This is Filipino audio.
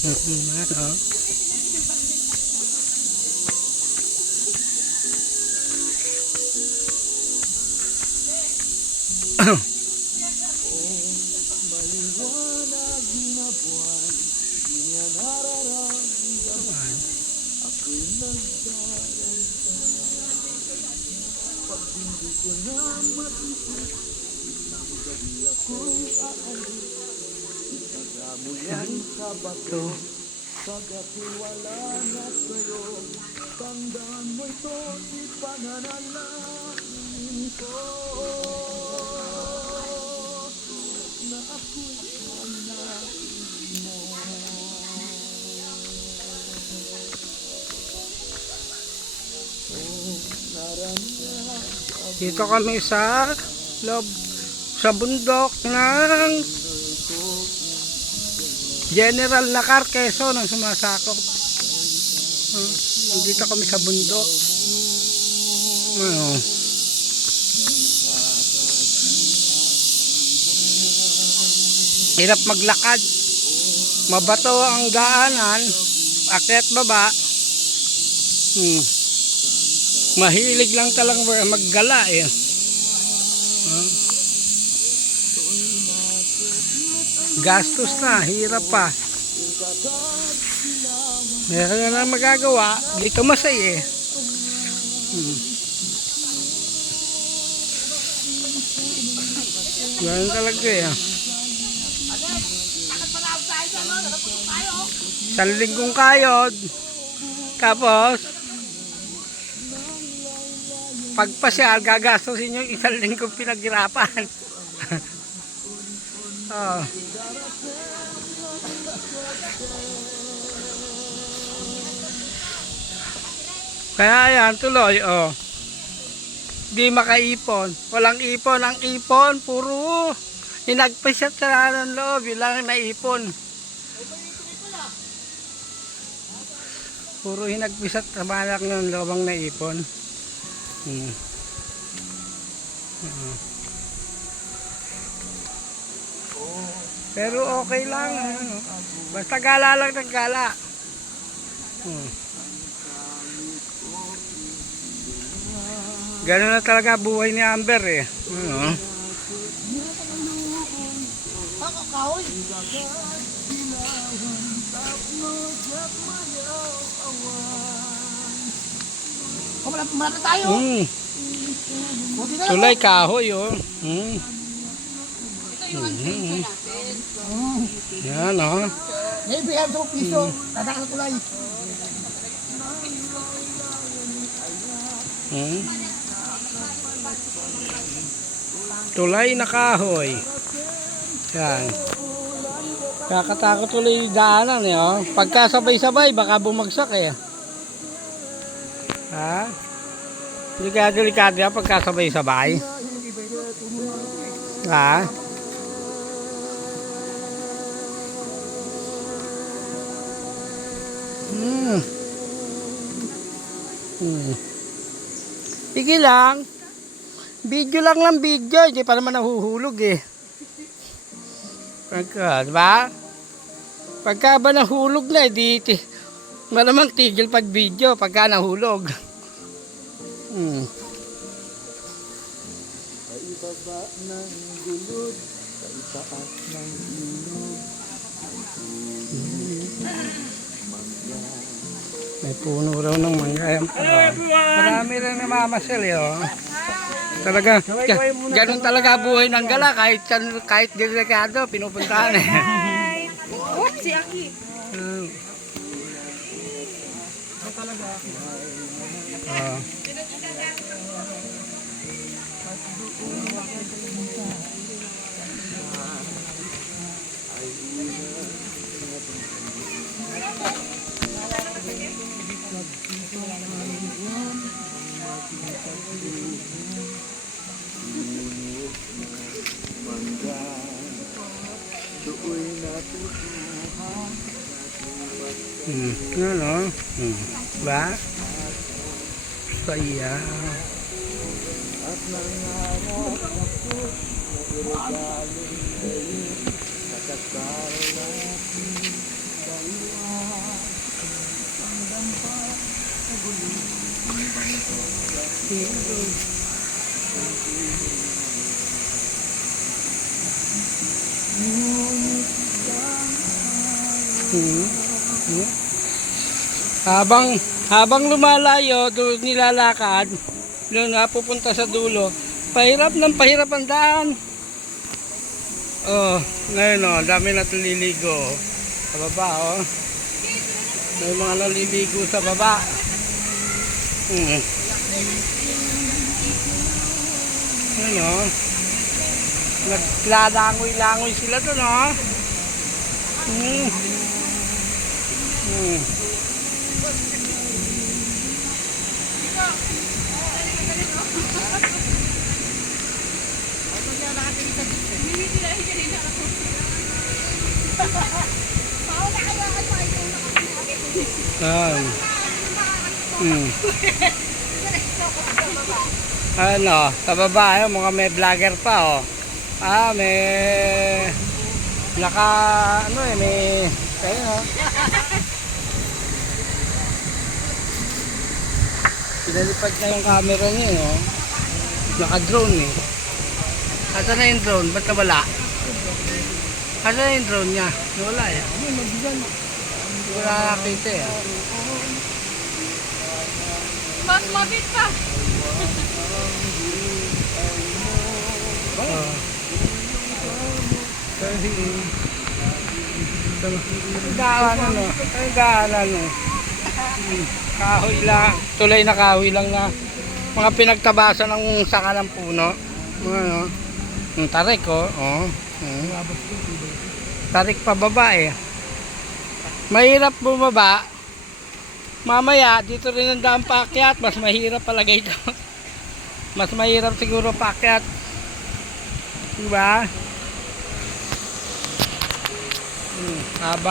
Ano? Ito. Pagkatiwala na sa'yo, tandaan mo ito, ipananalangin ko na ako'y hanapin mo. Dito kami sa loob sa bundok ng General Nakar, Quezon ang sumasakop. Dito kami sa bundok. Hirap maglakad. Mabato ang daanan. Akyat baba. Mahilig lang talagang maggala eh. Gastos na, hirap pa. Meron na magagawa, hindi ka masaya eh. Ganun talaga eh. Isang linggong kayod. Tapos pagpasyal, gagastusin yung isang linggong pinaghirapan. Oh. Kaya yan, tuloy, oh. Di makaipon. Walang ipon. Ang ipon, puro hinagpisat sa ng loob. Yun lang naipon. Puro hinagpisat sa malak ng loob ang naipon. Pero okay lang. Ano. Basta gala lang ng gala. Gano'n na talaga buhay ni Amber eh. Ano? Kumala tayo. Tulay kahoy oh. Yan oh. Maybe I have 2 piso. Tadaan ko tulay. Tulay na kahoy. Yan. Kakatakot tuloy yung daanan eh oh. Pagkasabay-sabay baka bumagsak eh. Ha? Delikado yan pagkasabay-sabay. Ha? Sige lang. Video lang ng video. Hindi pa naman nahuhulog eh. Pagka, diba? Pagka ba nahulog na, di malamang tigil pag video pagka nahulog. Sa ibaba ng gulod, sa itaas ng ilog, may puno raw ng mangga. Marami rin namamasyal eh. Oh. Talaga, ganun talaga buhay ng gala kahit delikado, pinupuntahan eh. What? Si Aki. Yun o. Ba? Saya. at nangarap ako na regalo sa'yo, sa kasal natin dalawa. Habang lumalayo, doon nilalakad, doon napupunta sa dulo, pahirap ang daan. Oh, ngayon oh, dami na tuliligo. Sa baba oh. May mga naliligo sa baba. Ngayon oh. Naglalangoy-langoy sila doon oh. Ano, sa baba yung mga may vlogger pa oh. May may ayun oh. Pinalipad na yung camera niya oh. Naka-drone eh. Asa na yung drone? Ba't nawala? Asa na yung drone niya? Nawala eh. Wala nakita eh. Mas mabit pa. Kahoy lang, tulay na kahoy lang na mga pinagtabasan ng sanga ng puno. Ano? Tarik oh. Tarik pa baba eh. Mahirap bumaba. Mamaya dito rin ang daan paakyat, mas mahirap palagay ito. Mas mahirap siguro paakyat. Diba? Haba